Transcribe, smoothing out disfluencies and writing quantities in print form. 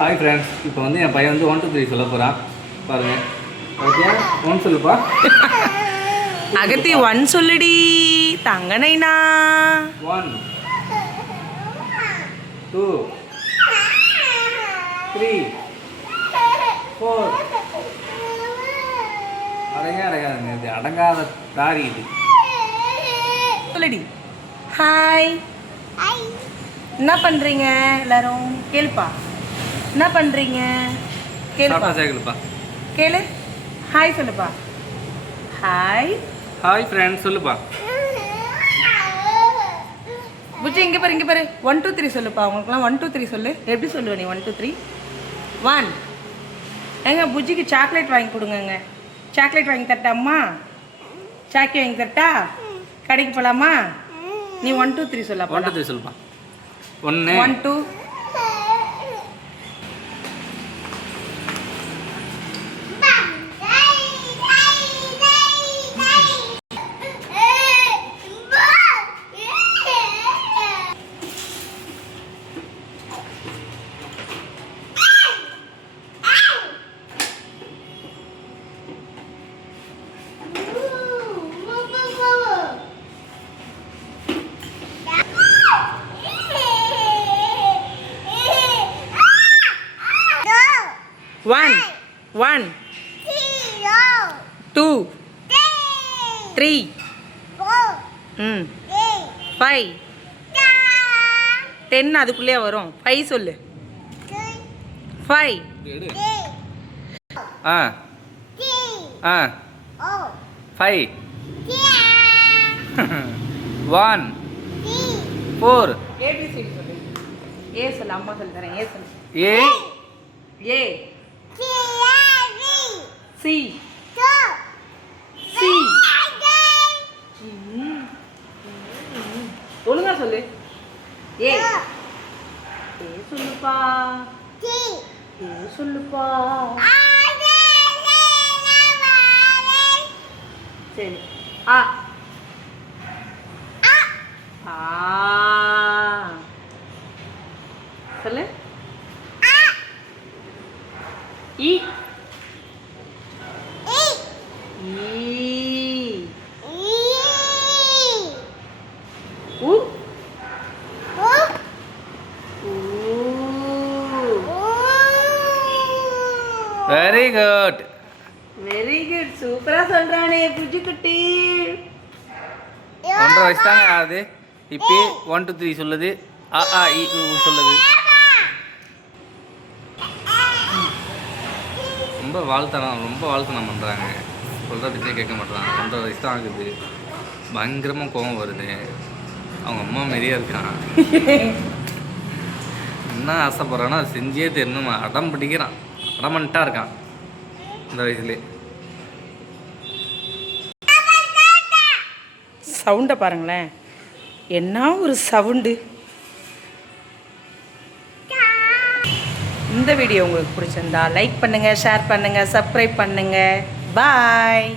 Hi friends, இப்போ வந்து என் பையன் வந்து 1 2 3 சொல்ல போகிறான். பாருங்கள். ஓகே, 1 சொல்லுப்பா. அகத்தி 1 சொல்லுடி தங்கனைனா. 1 2 3 4. அடங்காதுங்க, இது அடங்காத தாரி இது. சொல்லுடி. ஹாய். என்ன பண்ணுறீங்க எல்லாரும்? கேளுப்பா. என்ன பண்ணுறீங்க கேளுப்பா. கேளுப்பா. கேளு. ஹாய் சொல்லுப்பா. ஹாய். ஹாய் ஃப்ரெண்ட்ஸ் சொல்லுப்பா. புஜி இங்கே பாரு, இங்கே பாரு. 1 2 3 சொல்லுப்பா. உங்களுக்குலாம் 1 2 3 சொல்லு. எப்படி சொல்லுவ நீ? 1 2 3 1. ஏங்க புஜிக்கு சாக்லேட் வாங்கி கொடுங்கங்க. சாக்லேட் வாங்கி தரட்டாம்மா? சாக்கி வாங்கி தரட்டா? கடைக்கு போகலாமா? நீ 1 2 3 சொல்லப்பா. 1 2 3 சொல்லுப்பா. 1 1 2 1 1 2 3 5 10 அதுக்குள்ளே வரும். 5 சொல்லு. 5 ஆ ஆ 5 1 4. ஏபிசிடி சொல்லு. ஏ சொல்லு. அம்மா சொல்லி தரேன். ஏ சொல்லு. ஏ ஏ சி சி. ஒழுங்கா சொல்லு. ஏ ஏ சொல்லுப்பா. ஏ சொல்லுப்பா. சரி. ஆ ஆ சொல்லு. ஈ வெரி குட். Very good. சூப்பரா சொல்றானே புஜி குட்டி. 1.5 வயசு தாங்க ஆகுது. இப்போ 1 2 3 சொல்லுது. ஆ ஆ இ சொல்லுது. ரொம்ப வாழ்த்தனம் பண்ணுறாங்க. சொல்கிற பிச்சை கேட்க மாட்டாங்க. 1.5 வயசு தான் ஆகுது. பயங்கரமாக கோபம் வருது. அவங்க அம்மா மாரியே இருக்கான். என்ன ஆசைப்படுறானோ அதை செஞ்சே தெரியணும். அடம் பிடிக்கிறான். அடமன்ட்டாக இருக்கான் இந்த வயசுலேயே. சவுண்டை பாருங்களேன், என்ன ஒரு சவுண்டு. இந்த வீடியோ உங்களுக்கு பிடிச்சிருந்தா லைக் பண்ணுங்கள், ஷேர் பண்ணுங்கள், சப்ஸ்கிரைப் பண்ணுங்கள். பாய்.